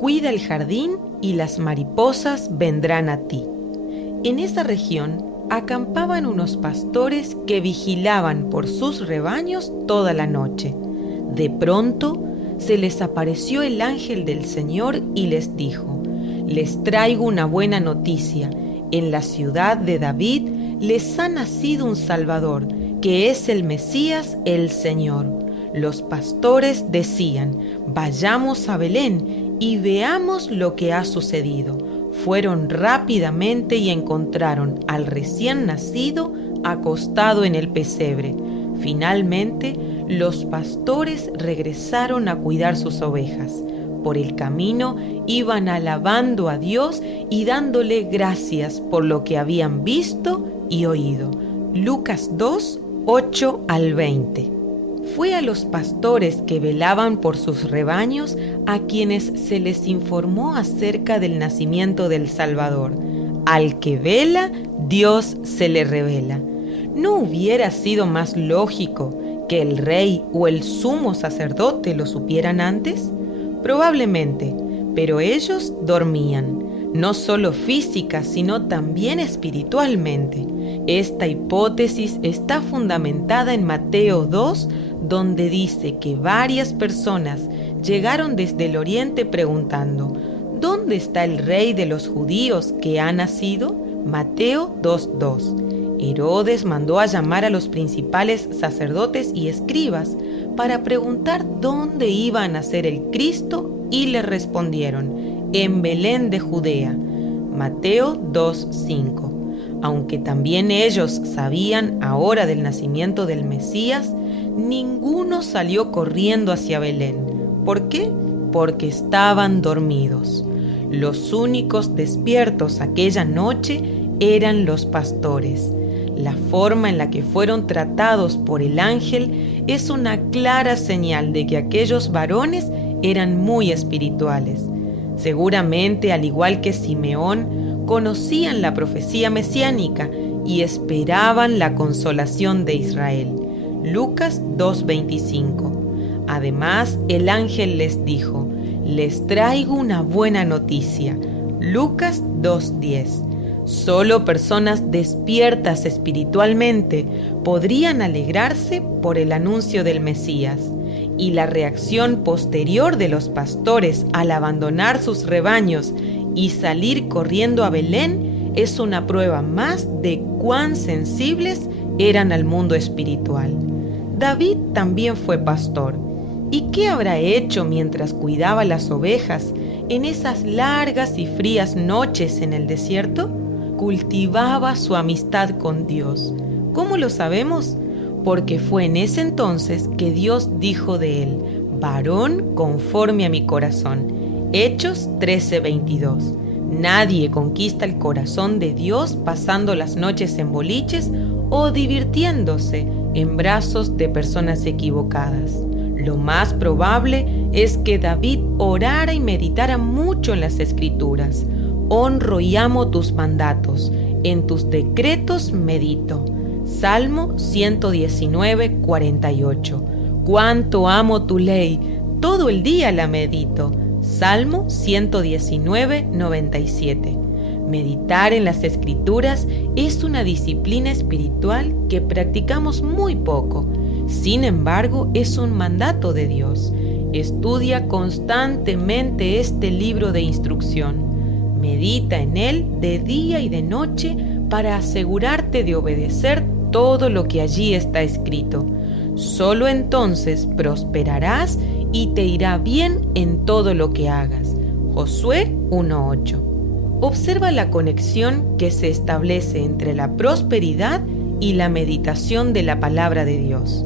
Cuida el jardín y las mariposas vendrán a ti. En esa región acampaban unos pastores que vigilaban por sus rebaños toda la noche. De pronto se les apareció el ángel del Señor y les dijo: les traigo una buena noticia. En la ciudad de David les ha nacido un Salvador, que es el Mesías, el Señor. Los pastores decían: vayamos a Belén y veamos lo que ha sucedido. Fueron rápidamente y encontraron al recién nacido acostado en el pesebre. Finalmente, los pastores regresaron a cuidar sus ovejas. Por el camino iban alabando a Dios y dándole gracias por lo que habían visto y oído. Lucas 2, 8 al 20. Fue a los pastores que velaban por sus rebaños a quienes se les informó acerca del nacimiento del Salvador. Al que vela, Dios se le revela. ¿No hubiera sido más lógico que el rey o el sumo sacerdote lo supieran antes? Probablemente, pero ellos dormían, no solo física, sino también espiritualmente. Esta hipótesis está fundamentada en Mateo 2, donde dice que varias personas llegaron desde el oriente preguntando: ¿dónde está el rey de los judíos que ha nacido? Mateo 2:2. Herodes mandó a llamar a los principales sacerdotes y escribas para preguntar dónde iba a nacer el Cristo y le respondieron: en Belén de Judea. Mateo 2:5. Aunque también ellos sabían ahora del nacimiento del Mesías, ninguno salió corriendo hacia Belén. ¿Por qué? Porque estaban dormidos. Los únicos despiertos aquella noche eran los pastores. La forma en la que fueron tratados por el ángel es una clara señal de que aquellos varones eran muy espirituales. Seguramente, al igual que Simeón, conocían la profecía mesiánica y esperaban la consolación de Israel. Lucas 2:25. Además, el ángel les dijo: les traigo una buena noticia. Lucas 2:10. Solo personas despiertas espiritualmente podrían alegrarse por el anuncio del Mesías, y la reacción posterior de los pastores al abandonar sus rebaños y salir corriendo a Belén es una prueba más de cuán sensibles eran al mundo espiritual. David también fue pastor. ¿Y qué habrá hecho mientras cuidaba las ovejas en esas largas y frías noches en el desierto? Cultivaba su amistad con Dios. ¿Cómo lo sabemos? Porque fue en ese entonces que Dios dijo de él: varón conforme a mi corazón. Hechos 13:22. Nadie conquista el corazón de Dios pasando las noches en boliches o divirtiéndose en brazos de personas equivocadas. Lo más probable es que David orara y meditara mucho en las Escrituras. Honro y amo tus mandatos, en tus decretos medito. Salmo 119:48. Cuánto amo tu ley, todo el día la medito. Salmo 119:97. Meditar en las Escrituras es una disciplina espiritual que practicamos muy poco. Sin embargo, es un mandato de Dios. Estudia constantemente este libro de instrucción. Medita en él de día y de noche para asegurarte de obedecer todo lo que allí está escrito. Solo entonces prosperarás y te irá bien en todo lo que hagas. Josué 1:8. Observa la conexión que se establece entre la prosperidad y la meditación de la palabra de Dios.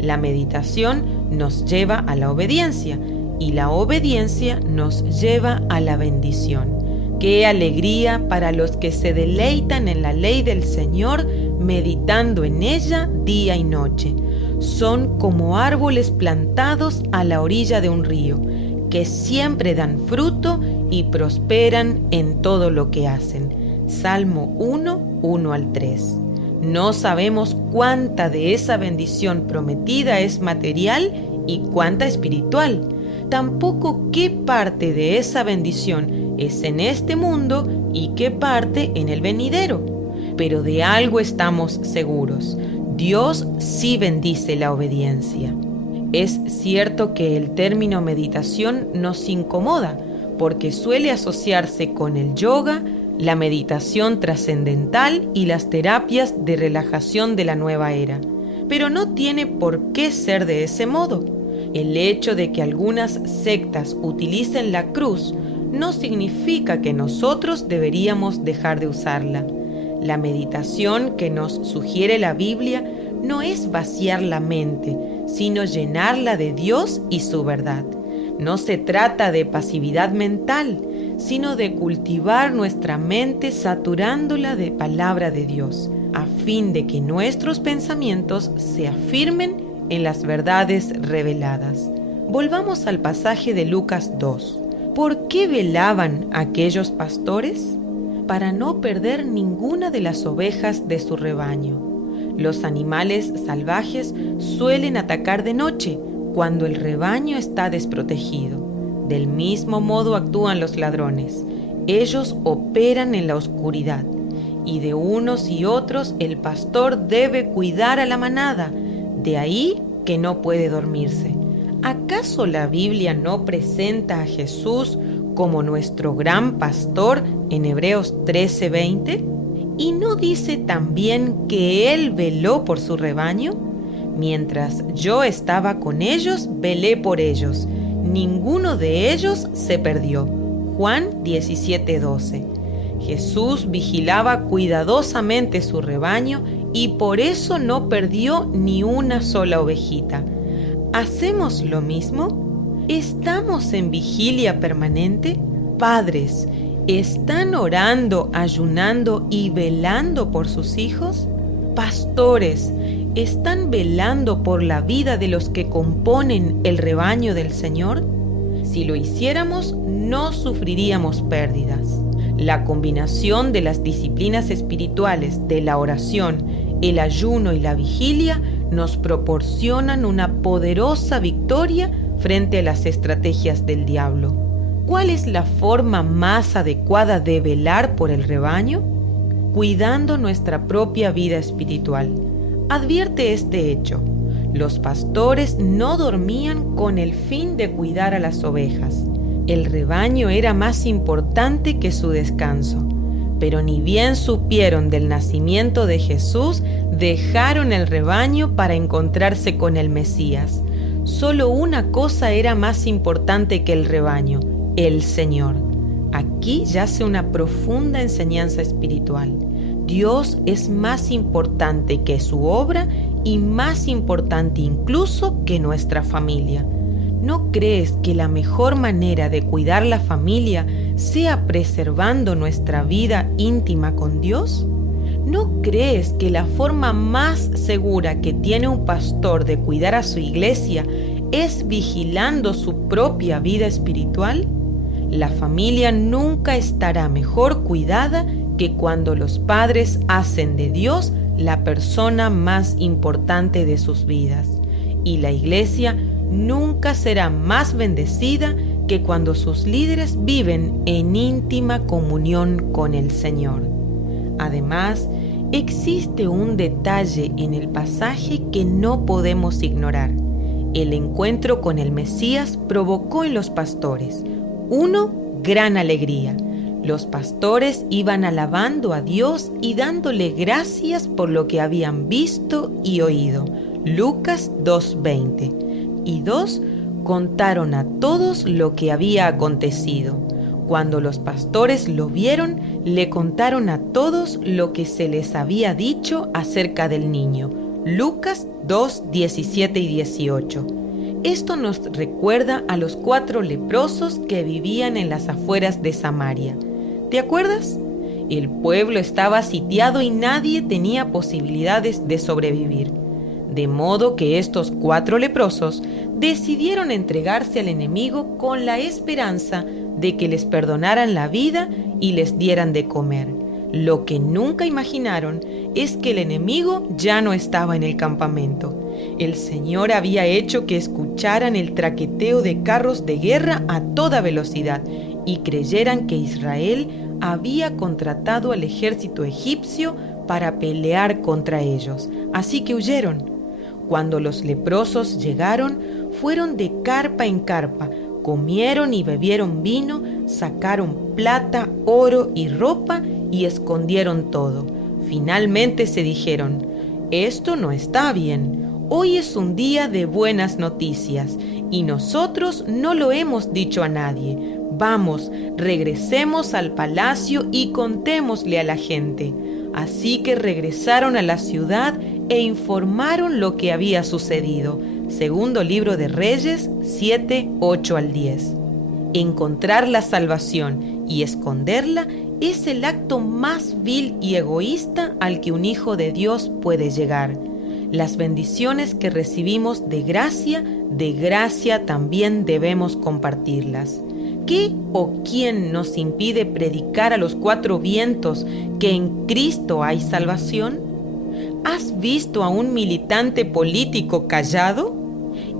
La meditación nos lleva a la obediencia y la obediencia nos lleva a la bendición. ¡Qué alegría para los que se deleitan en la ley del Señor, meditando en ella día y noche! Son como árboles plantados a la orilla de un río, que siempre dan fruto y prosperan en todo lo que hacen. Salmo 1:1 al 3. No sabemos cuánta de esa bendición prometida es material y cuánta espiritual. tampoco qué parte de esa bendición es en este mundo y qué parte en el venidero. Pero de algo estamos seguros: Dios sí bendice la obediencia. Es cierto que el término meditación nos incomoda porque suele asociarse con el yoga, la meditación trascendental y las terapias de relajación de la nueva era. Pero no tiene por qué ser de ese modo. El hecho de que algunas sectas utilicen la cruz no significa que nosotros deberíamos dejar de usarla. La meditación que nos sugiere la Biblia no es vaciar la mente, sino llenarla de Dios y su verdad. No se trata de pasividad mental, sino de cultivar nuestra mente saturándola de palabra de Dios, a fin de que nuestros pensamientos se afirmen en las verdades reveladas. Volvamos al pasaje de Lucas 2. ¿Por qué velaban aquellos pastores? Para no perder ninguna de las ovejas de su rebaño. Los animales salvajes suelen atacar de noche, cuando el rebaño está desprotegido. Del mismo modo actúan los ladrones. Ellos operan en la oscuridad, y de unos y otros el pastor debe cuidar a la manada. De ahí que no puede dormirse. ¿Acaso la Biblia no presenta a Jesús como nuestro gran pastor en Hebreos 13:20? ¿Y no dice también que Él veló por su rebaño? Mientras yo estaba con ellos, velé por ellos. Ninguno de ellos se perdió. Juan 17:12. Jesús vigilaba cuidadosamente su rebaño y por eso no perdió ni una sola ovejita. ¿Hacemos lo mismo? ¿Estamos en vigilia permanente? Padres, ¿están orando, ayunando y velando por sus hijos? Pastores, ¿están velando por la vida de los que componen el rebaño del Señor? Si lo hiciéramos, no sufriríamos pérdidas. La combinación de las disciplinas espirituales de la oración, el ayuno y la vigilia nos proporcionan una poderosa victoria frente a las estrategias del diablo. ¿Cuál es la forma más adecuada de velar por el rebaño? Cuidando nuestra propia vida espiritual. Advierte este hecho: los pastores no dormían con el fin de cuidar a las ovejas. El rebaño era más importante que su descanso. Pero ni bien supieron del nacimiento de Jesús, dejaron el rebaño para encontrarse con el Mesías. Solo una cosa era más importante que el rebaño: el Señor. Aquí yace una profunda enseñanza espiritual. Dios es más importante que su obra y más importante incluso que nuestra familia. ¿No crees que la mejor manera de cuidar la familia sea preservando nuestra vida íntima con Dios? ¿No crees que la forma más segura que tiene un pastor de cuidar a su iglesia es vigilando su propia vida espiritual? La familia nunca estará mejor cuidada que cuando los padres hacen de Dios la persona más importante de sus vidas. Y la iglesia nunca será más bendecida que cuando sus líderes viven en íntima comunión con el Señor. Además, existe un detalle en el pasaje que no podemos ignorar. El encuentro con el Mesías provocó en los pastores gran alegría. Los pastores iban alabando a Dios y dándole gracias por lo que habían visto y oído. Lucas 2:20. Y 2, contaron a todos lo que había acontecido. Cuando los pastores lo vieron, le contaron a todos lo que se les había dicho acerca del niño. Lucas 2:17 y 18. Esto nos recuerda a los 4 leprosos que vivían en las afueras de Samaria. ¿Te acuerdas? El pueblo estaba sitiado y nadie tenía posibilidades de sobrevivir. De modo que estos 4 leprosos decidieron entregarse al enemigo con la esperanza de que les perdonaran la vida y les dieran de comer. Lo que nunca imaginaron es que el enemigo ya no estaba en el campamento. El Señor había hecho que escucharan el traqueteo de carros de guerra a toda velocidad y creyeran que Israel había contratado al ejército egipcio para pelear contra ellos. Así que huyeron. Cuando los leprosos llegaron, fueron de carpa en carpa, comieron y bebieron vino, sacaron plata, oro y ropa y escondieron todo. Finalmente se dijeron: esto no está bien. Hoy es un día de buenas noticias y nosotros no lo hemos dicho a nadie. Vamos, regresemos al palacio y contémosle a la gente. Así que regresaron a la ciudad e informaron lo que había sucedido. Segundo libro de Reyes 7, 8 al 10. Encontrar la salvación y esconderla es el acto más vil y egoísta al que un hijo de Dios puede llegar. Las bendiciones que recibimos de gracia también debemos compartirlas. ¿Qué o quién nos impide predicar a los cuatro vientos que en Cristo hay salvación? ¿Has visto a un militante político callado?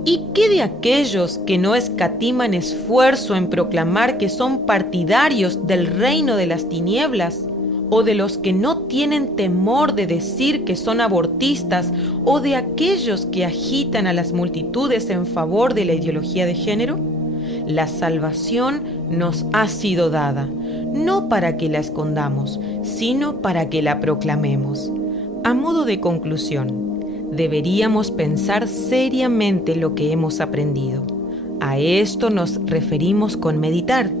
¿Y qué de aquellos que no escatiman esfuerzo en proclamar que son partidarios del reino de las tinieblas? ¿O de los que no tienen temor de decir que son abortistas? ¿O de aquellos que agitan a las multitudes en favor de la ideología de género? La salvación nos ha sido dada, no para que la escondamos, sino para que la proclamemos. A modo de conclusión, deberíamos pensar seriamente lo que hemos aprendido. A esto nos referimos con meditar.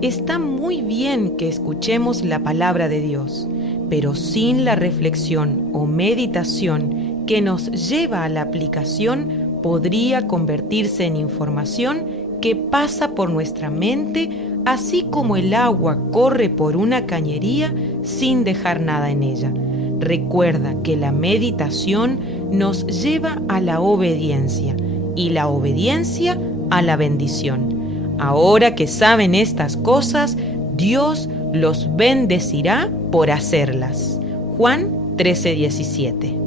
Está muy bien que escuchemos la palabra de Dios, pero sin la reflexión o meditación que nos lleva a la aplicación, podría convertirse en información que pasa por nuestra mente, así como el agua corre por una cañería sin dejar nada en ella. Recuerda que la meditación nos lleva a la obediencia y la obediencia a la bendición. Ahora que saben estas cosas, Dios los bendecirá por hacerlas. Juan 13:17.